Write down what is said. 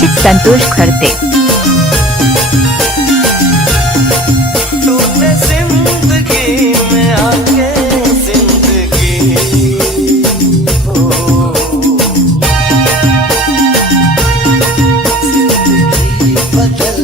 Music Santosh खड़ते। तूने जिंदगी में आके जिंदगी बदल